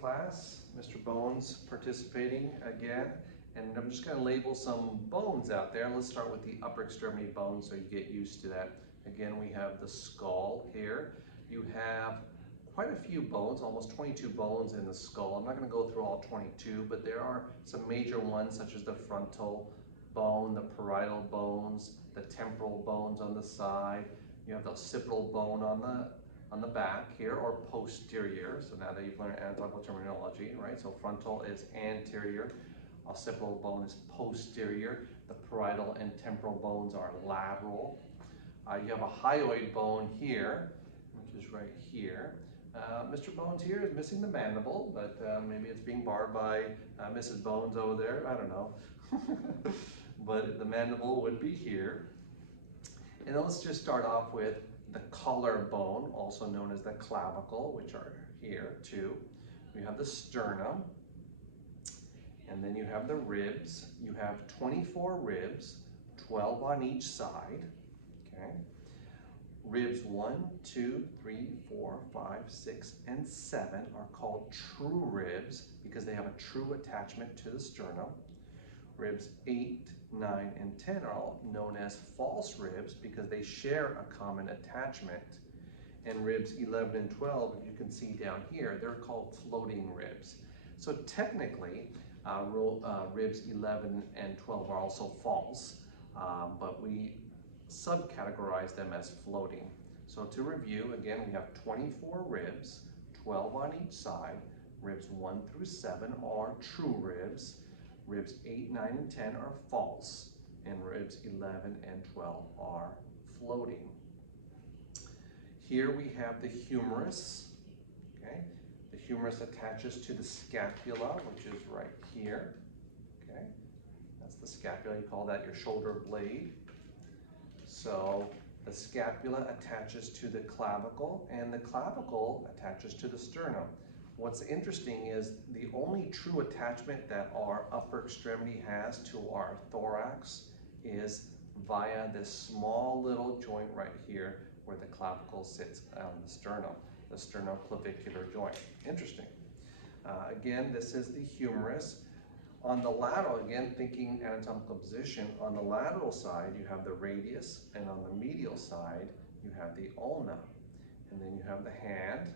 class. Mr. Bones participating again. And I'm just going to label some bones out there. Let's start with the upper extremity bones so you get used to that. Again, we have the skull here. You have quite a few bones, almost 22 bones in the skull. I'm not going to go through all 22, but there are some major ones such as the frontal bone, the parietal bones, the temporal bones on the side. You have the occipital bone on the back here, or posterior. So now that you've learned anatomical terminology, right? So frontal is anterior, occipital bone is posterior, the parietal and temporal bones are lateral. You have a hyoid bone here, which is right here. Mr. Bones here is missing the mandible, but maybe it's being borrowed by Mrs. Bones over there, I don't know. But the mandible would be here. And then let's just start off with the collarbone, also known as the clavicle, which are here too. You have the sternum, and then you have the ribs. You have 24 ribs, 12 on each side, okay? Ribs 1, 2, 3, 4, 5, 6, and 7 are called true ribs because they have a true attachment to the sternum. Ribs 8, 9, and 10 are all known as false ribs because they share a common attachment. And ribs 11 and 12, if you can see down here, they're called floating ribs. So technically, ribs 11 and 12 are also false, but we subcategorize them as floating. So to review, again, we have 24 ribs, 12 on each side. Ribs 1 through 7 are true ribs. Ribs 8, 9, and 10 are false, and ribs 11 and 12 are floating. Here we have the humerus, okay? The humerus attaches to the scapula, which is right here, okay? That's the scapula, you call that your shoulder blade. So the scapula attaches to the clavicle, and the clavicle attaches to the sternum. What's interesting is the only true attachment that our upper extremity has to our thorax is via this small little joint right here where the clavicle sits on the sternum, the sternoclavicular joint. Interesting. Again, this is the humerus. On the lateral, again, thinking anatomical position, on the lateral side you have the radius, and on the medial side you have the ulna. And then you have the hand.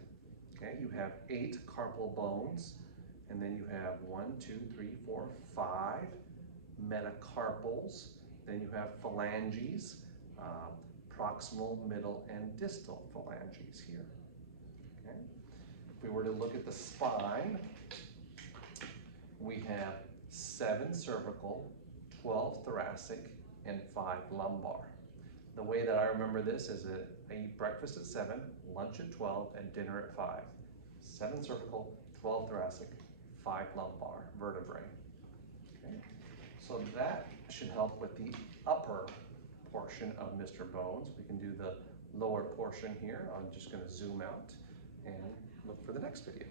Okay, you have 8 carpal bones, and then you have 1, 2, 3, 4, 5 metacarpals. Then you have phalanges, proximal, middle, and distal phalanges here. Okay. If we were to look at the spine, we have 7 cervical, 12 thoracic, and 5 lumbar. The way that I remember this is that I eat breakfast at 7, lunch at 12, and dinner at 5. 7 cervical, 12 thoracic, 5 lumbar vertebrae. Okay. So that should help with the upper portion of Mr. Bones. We can do the lower portion here. I'm just going to zoom out and look for the next video.